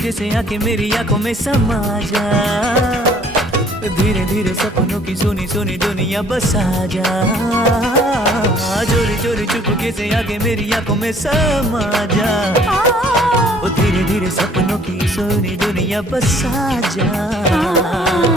चुपके से आके मेरी आंखों में समा जा। धीरे धीरे सपनों की सोनी सोनी दुनिया बसा जा। चोरी चोरी चुपके से आके मेरी आंखों में समा जा। धीरे धीरे सपनों की सोनी दुनिया बसा जा।